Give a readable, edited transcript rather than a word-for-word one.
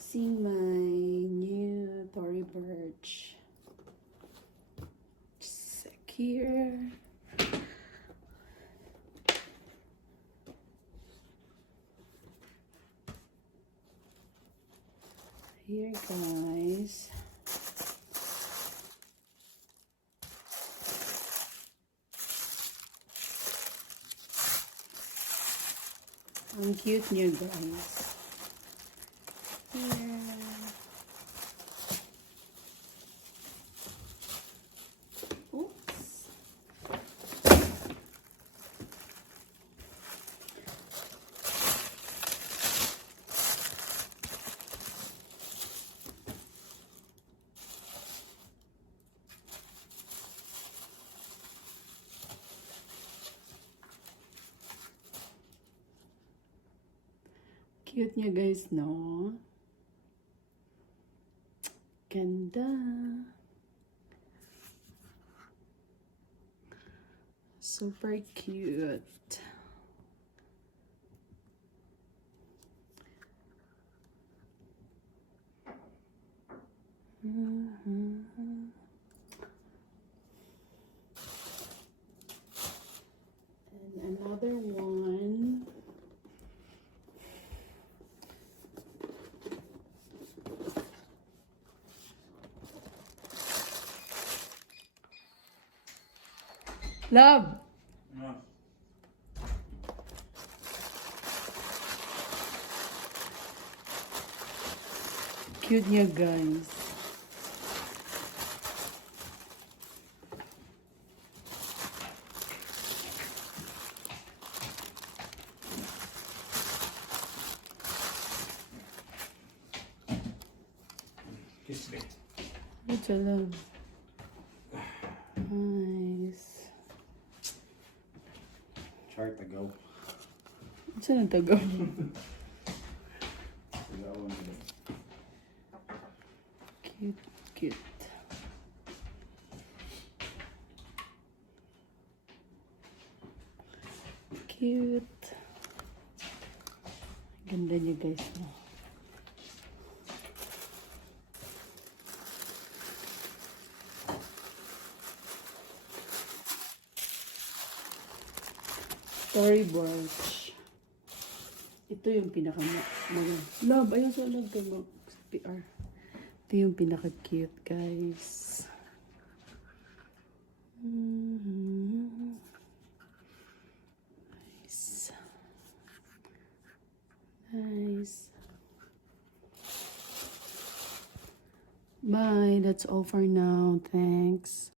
unboxing my new Tory burch. Sick here. Here, guys. Ang cute niya, guys. Here. Oops. Cute niya, guys, no? Ganda. Super cute. And another one. Love. No. Cute niya, guys. Kiss me. Ito lang. Nice. Chart to go. Saan ang tago? Cute, cute. Cute. Ganda niya, guys. No? Tory burch. Ito yung pinaka love, ayun sa love kayo PR. Ito yung pinaka cute, guys. Nice. Nice. Bye. That's all for now. Thanks.